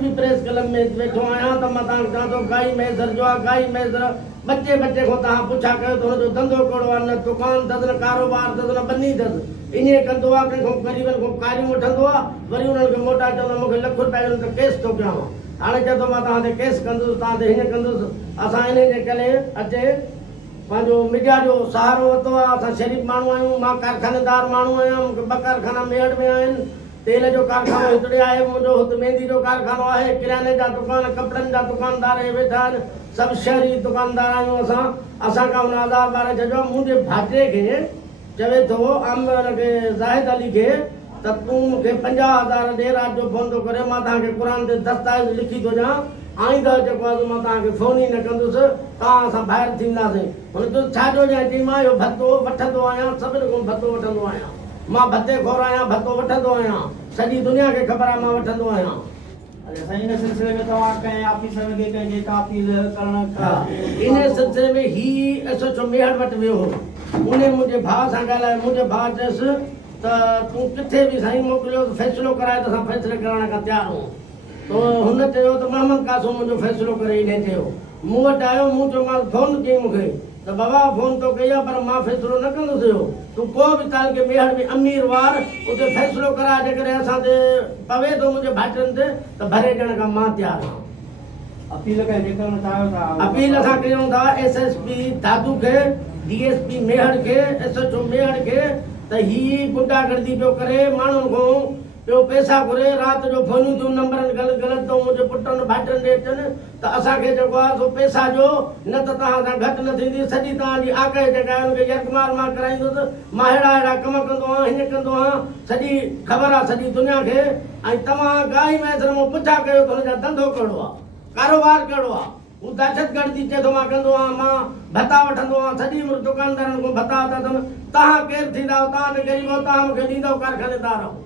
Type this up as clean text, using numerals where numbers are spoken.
भी press club में वेठो आहियां त मां तव्हांखे चवां थो गाई मैसर जो आहे गाई मैसर बच्चे खां तव्हां पुछा कयो त हुनजो धंधो कहिड़ो आहे, न दुकान अथसि न कारोबार अथसि न बनी अथसि। ईअं कंदो आहे, कंहिंखां ग़रीबनि खां कारियूं वठंदो आहे, वरी उन्हनि खे मोटा चवंदो मूंखे लख रुपया ॾियो त केस थो कयां। हाणे चए थो मां तव्हां ते केस कंदुसि, तव्हां ते हीअं कंदुसि। असां इन जे करे अचे पंहिंजो मीडिया जो सहारो वरितो आहे। असां शरीफ़ माण्हू आहियूं, मां कारखानेदार माण्हू आहियां, मूंखे 2 कारखाना मेहट में आहिनि। तेल जो कारखानो हिकिड़े आहे मुंहिंजो, हुते मेहंदी जो कारखानो आहे, किराने जा दुकान, कपिड़नि जा दुकानदार हे वेठा आहिनि, सभु शहरी दुकानदार आहियूं असां। असांखां हुन आज़ाद ॿार चइजो मुंहिंजे भाइटे खे चवे थो हुनखे ज़ाहिद अली खे त तूं मूंखे 50,000 ॾे, राति जो फ़ोन थो करे, मां तव्हांखे क़ुर ते दस्तावेज़ लिखी थो ॾियां, आईंदह जेको आहे मां तव्हांखे फ़ोन ई न कंदुसि, तव्हां असां ॿाहिरि थींदासीं। हुन तूं छा जो ॾियां, चई मां इहो भतो वठंदो आहियां, सभिनि खां भतो वठंदो आहियां, मां भते खोर आहियां, भतो वठंदो आहियां, सॼी दुनिया खे ख़बर आहे मां वठंदो आहियां। इन सिलसिले में तव्हां कंहिं ऑफिसर खे कंहिंखे का अपील करणु इन सिलसिले में ही SHO मेहर वटि वियो हो, उन मुंहिंजे भाउ सां ॻाल्हाए, मुंहिंजे भाउ चयसि त तूं किथे बि साईं मोकिलियो फ़ैसिलो कराए त असां फ़ैसिले करण खां तयारु आहियूं। त हुन चयो त मोहम्मद कासो मुंहिंजो फ़ैसिलो करे ईअं चयो। मूं वटि आयो, मूं चयोमांसि फ़ोन कयईं मूंखे त बाबा फ़ोन तो कई आहे पर मां फ़ैसिलो न कंदुसि। तूं को बि ताल के मेहर में अमीर वार उते फ़ैसिलो कराए, जेकॾहिं असां ते पवे थो मुंहिंजे भाइटनि ते त भरे ॾियण खां मां तयारु आहियां। अपील कंहिंखे करणु चाहियो था? अपील असां कयूं था SSP दादू खे, DSP मेहर खे, SHO मेहर खे त ही गुंडागर्दी पियो करे, माण्हुनि खां पियो पैसा घुरे, राति जो फ़ोनियूं थियूं नंबरनि ग़लति तो मुंहिंजे पुटनि भाइटनि ॾे अचनि त असांखे जेको आहे सो पैसा ॾियो, न त तव्हां सां घटि न थींदी। सॼी तव्हांजी आकाश जेका आहे हुनखे यकमार मां कराईंदुसि। मां अहिड़ा कम कंदो आहियां, हीअं कंदो आहियां, सॼी ख़बर आहे सॼी दुनिया खे। ऐं तव्हां गाई मैसर मां पुछा कयो त हुनजा धंधो कहिड़ो आहे, कारोबार कहिड़ो आहे। हू दहशतगर्दी चए थो मां कंदो आहियां, मां भत्ता वठंदो आहियां, सॼी उमिरि दुकानदारनि खां भत्ता था अथनि। तव्हां केरु थींदा, तव्हां त ग़रीब आहियो, तव्हां मूंखे ॾींदव कारखानेदार आहियो।